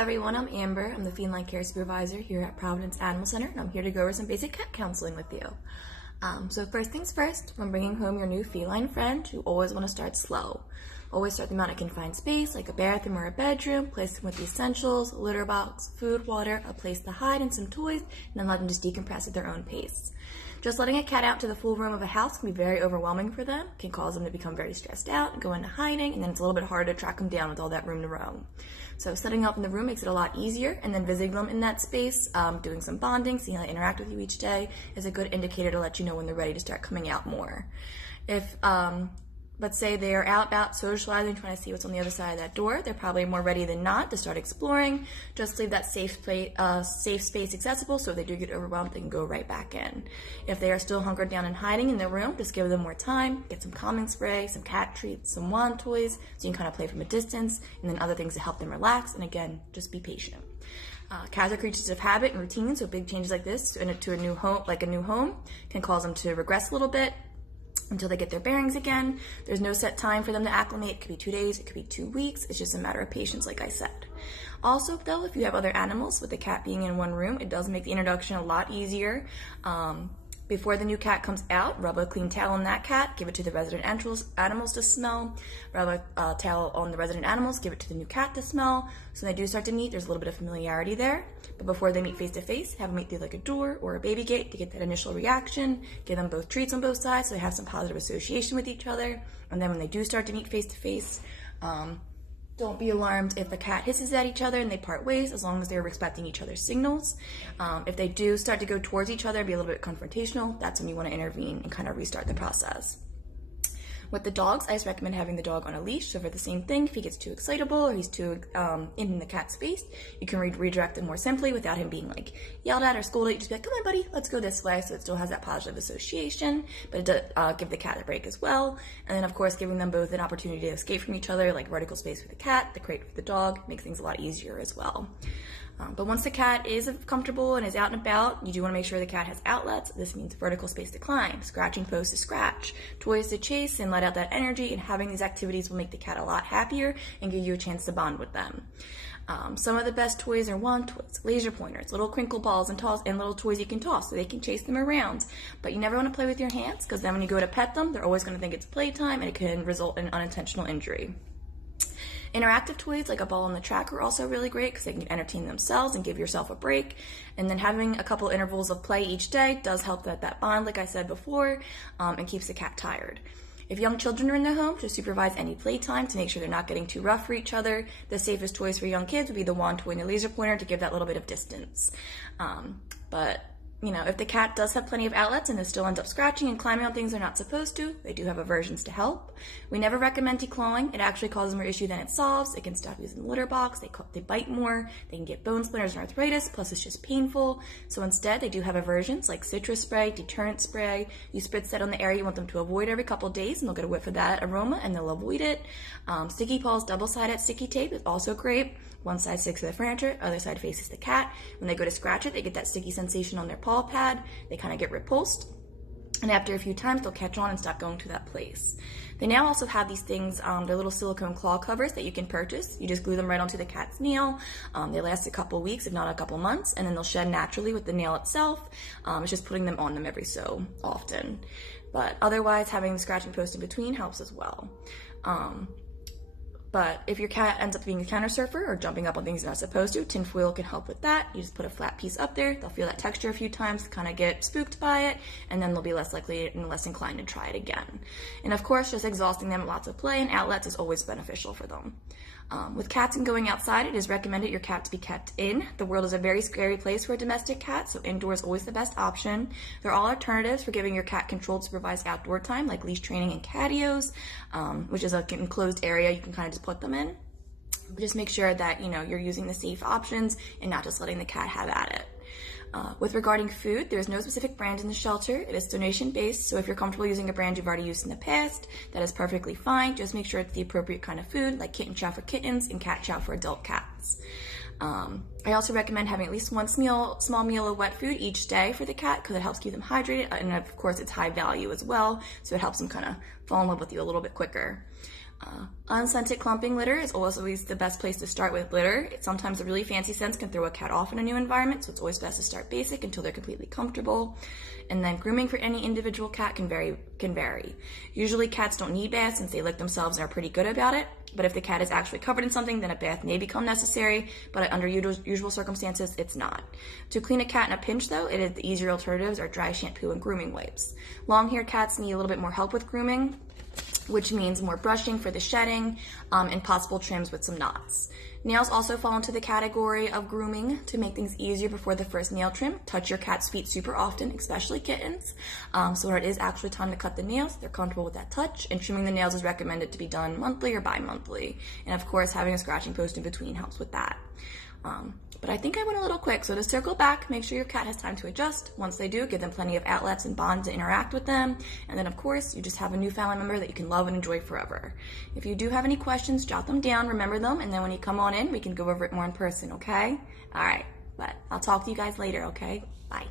everyone, I'm Amber. I'm the Feline Care Supervisor here at Providence Animal Center, and I'm here to go over some basic cat counseling with you. So first things first, when bringing home your new feline friend, you always want to start slow. Always start them out in a confined space, like a bathroom or a bedroom, place them with the essentials, a litter box, food, water, a place to hide, and some toys, and then let them just decompress at their own pace. Just letting a cat out to the full room of a house can be very overwhelming for them, can cause them to become very stressed out and go into hiding, and then it's a little bit harder to track them down with all that room to roam. So setting up in the room makes it a lot easier, and then visiting them in that space, doing some bonding, seeing how they interact with you each day is a good indicator to let you know when they're ready to start coming out more. If let's say they are out socializing, trying to see what's on the other side of that door, they're probably more ready than not to start exploring. Just leave that safe space accessible, so if they do get overwhelmed, they can go right back in. If they are still hunkered down and hiding in their room, just give them more time, get some calming spray, some cat treats, some wand toys, so you can kind of play from a distance, and then other things to help them relax, and again, just be patient. Cats are creatures of habit and routine, so big changes like this to a new home, can cause them to regress a little bit until they get their bearings again. There's no set time for them to acclimate. It could be 2 days, it could be 2 weeks. It's just a matter of patience, like I said. Also, though, if you have other animals, with the cat being in one room, it does make the introduction a lot easier. Before the new cat comes out, rub a clean towel on that cat, give it to the resident animals to smell, rub a towel on the resident animals, give it to the new cat to smell. So when they do start to meet, there's a little bit of familiarity there. But before they meet face to face, have them meet through like a door or a baby gate to get that initial reaction. Give them both treats on both sides so they have some positive association with each other. And then when they do start to meet face to face, don't be alarmed if the cat hisses at each other and they part ways, as long as they're respecting each other's signals. If they do start to go towards each other and be a little bit confrontational, that's when you want to intervene and kind of restart the process. With the dogs, I just recommend having the dog on a leash. So for the same thing, if he gets too excitable or he's too in the cat's space, you can redirect him more simply without him being like yelled at or scolded. You just be like, come on, buddy, let's go this way. So it still has that positive association, but it does give the cat a break as well. And then of course, giving them both an opportunity to escape from each other, like vertical space for the cat, the crate for the dog, makes things a lot easier as well. But once the cat is comfortable and is out and about, you do want to make sure the cat has outlets. This means vertical space to climb, scratching posts to scratch, toys to chase and let out that energy, and having these activities will make the cat a lot happier and give you a chance to bond with them. Some of the best toys are wand toys, laser pointers, little crinkle balls and little toys you can toss so they can chase them around. But you never want to play with your hands, because then when you go to pet them, they're always going to think it's playtime and it can result in unintentional injury. Interactive toys like a ball on the track are also really great because they can entertain themselves and give yourself a break. And then having a couple intervals of play each day does help that bond, like I said before, and keeps the cat tired. If young children are in the home, just supervise any playtime to make sure they're not getting too rough for each other. The safest toys for young kids would be the wand toy and the laser pointer to give that little bit of distance. But you know, if the cat does have plenty of outlets and it still ends up scratching and climbing on things they're not supposed to, they do have aversions to help. We never recommend declawing. It actually causes more issue than it solves. It can stop using the litter box. They bite more. They can get bone splinters and arthritis, plus it's just painful. So instead, they do have aversions like citrus spray, deterrent spray. You spritz that on the area you want them to avoid every couple days, and they'll get a whiff of that aroma and they'll avoid it. Sticky Paws double-sided sticky tape is also great. One side sticks to the furniture, other side faces the cat. When they go to scratch it, they get that sticky sensation on their paw pad. They kind of get repulsed. And after a few times, they'll catch on and stop going to that place. They now also have these things, they're little silicone claw covers that you can purchase. You just glue them right onto the cat's nail. They last a couple weeks, if not a couple months, and then they'll shed naturally with the nail itself. It's just putting them on them every so often. But otherwise, having the scratching post in between helps as well. But if your cat ends up being a counter surfer or jumping up on things you're not supposed to, tin foil can help with that. You just put a flat piece up there, they'll feel that texture a few times, kind of get spooked by it, and then they'll be less likely and less inclined to try it again. And of course, just exhausting them with lots of play and outlets is always beneficial for them. With cats and going outside, it is recommended your cat to be kept in. The world is a very scary place for a domestic cat, so indoor is always the best option. There are all alternatives for giving your cat controlled supervised outdoor time, like leash training and catios, which is an enclosed area you can kind of just put them in. But just make sure that you're using the safe options and not just letting the cat have at it. With regarding food, there is no specific brand in the shelter. It is donation-based, so if you're comfortable using a brand you've already used in the past, that is perfectly fine. Just make sure it's the appropriate kind of food, like kitten chow for kittens and cat chow for adult cats. I also recommend having at least one small meal of wet food each day for the cat because it helps keep them hydrated, and of course it's high value as well, so it helps them kind of fall in love with you a little bit quicker. Unscented clumping litter is always the best place to start with litter. Sometimes the really fancy scents can throw a cat off in a new environment, so it's always best to start basic until they're completely comfortable. And then grooming for any individual cat can vary. Usually cats don't need baths since they lick themselves and are pretty good about it. But if the cat is actually covered in something, then a bath may become necessary, but under usual circumstances, it's not. To clean a cat in a pinch, though, the easier alternatives are dry shampoo and grooming wipes. Long-haired cats need a little bit more help with grooming, which means more brushing for the shedding and possible trims with some knots. Nails also fall into the category of grooming. To make things easier before the first nail trim, touch your cat's feet super often, especially kittens. So when it is actually time to cut the nails, they're comfortable with that touch, and trimming the nails is recommended to be done monthly or bi-monthly. And of course, having a scratching post in between helps with that. But I think I went a little quick, so to circle back, make sure your cat has time to adjust. Once they do, give them plenty of outlets and bonds to interact with them. And then, of course, you just have a new family member that you can love and enjoy forever. If you do have any questions, jot them down, remember them, and then when you come on in, we can go over it more in person, okay? All right, but I'll talk to you guys later, okay? Bye.